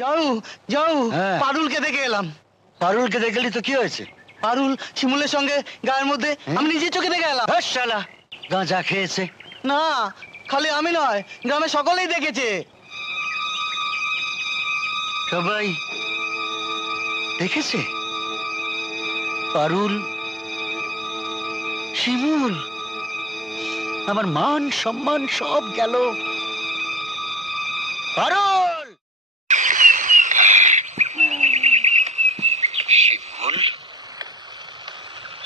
যাও যাও, হ্যাঁ। পারুলকে দেখে এলাম। পারুলকে দেখলি তো কি হয়েছে? পারুল শিমুলের সঙ্গে গায়ের মধ্যে আমি নিজের চোখে দেখে এলাম। হ্যাঁ, শালা গাঁজা খেয়েছে। না, খালি আমি নয়, গ্রামে সকলেই দেখেছে। সবাই দেখেছে? পারুল, শিমুল, আমার মান সম্মান সব গেল। পারুল, শিমুল,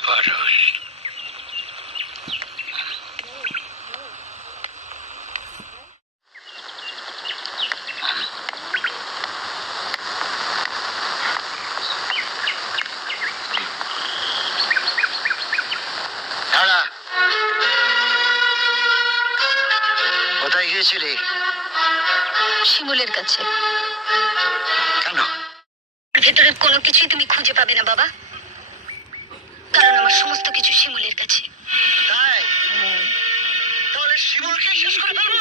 পারুল। দাঁড়া, কোথায় গিয়েছিলি? শিমুলের কাছে। কেন? ভেতরের কোনো কিছুই তুমি খুঁজে পাবে না বাবা, কারণ আমার সমস্ত কিছু শিমুলের কাছে। তাই? তাহলে শিমুলকে শেষ করে ফেলবো?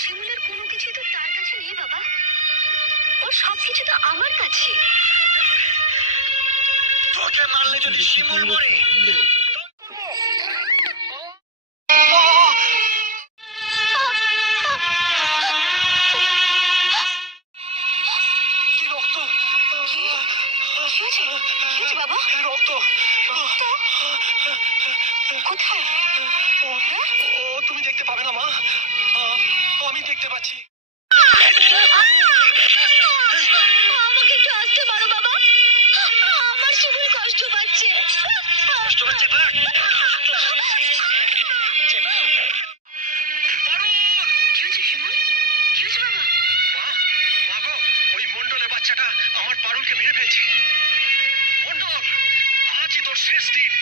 শিমুলের কোনো কিছুই তো তার কাছে নেই বাবা, ওর সবকিছু তো আমার কাছে। তোকে মারলে যদি শিমুল মরে, কি রক্ত! কি হয়েছে? কি হয়েছে বাবা? রক্ত! রক্ত? কোথায়? ও তুমি দেখতে পাবে না মা, আমি দেখতে পাচ্ছি। আমাকে একটু আসতে পারো বাবা, আমার শিমুল কষ্ট পাচ্ছে। কষ্ট পাচ্ছে? বাঘ! কি হয়েছে শিমুল? কি হয়েছে বাবা? মা গো, ওই মন্ডলের বাচ্চাটা আমার পারুলকে মেরে ফেলছে। মন্ডল, আজই তোর শেষ দিন।